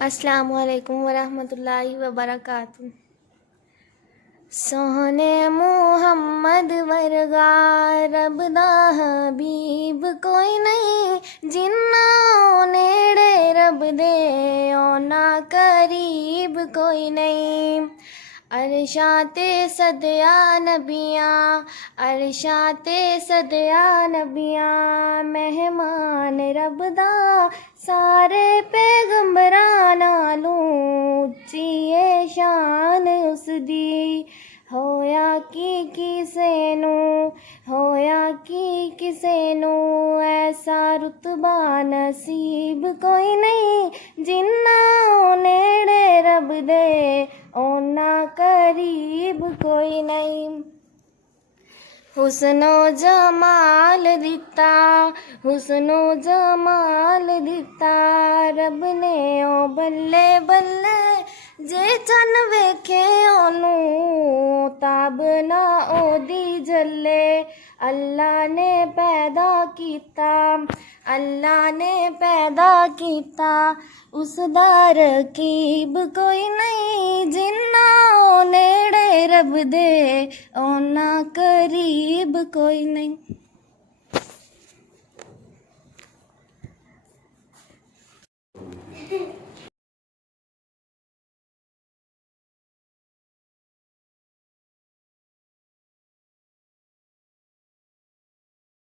अस्सलामु अलैकुम वरहमतुल्लाहि वबरकातुहू। सोहने मुहम्मद वर्गा रब दा हबीब कोई नहीं, जिन्ना नेड़े रब दे ओना करीब कोई नहीं। अरशा ते सदया नबियाँ, अरशा ते सदया नबियाँ, मेहमान रब दा सारे पैगंबरां नालों उच्ची ए शान उसदी। होया कि किसे नू ऐसा रुतबा नसीब कोई नहीं, जिन्ना नेड़े रब दे ओना करीब कोई नहीं। हुस्नो जमाल दिता, हुस्नो जमाल दिता रब ने ओ बल्ले बल्ले, जे चन वेखे ओनू ताब ना ओदी जल्ले। अल्लाह ने पैदा कीता, अल्लाह ने पैदा कीता, उसदा रकीब कोई नहीं, जिन्ना ओ नेड़े रब दे ओना करीब कोई नहीं।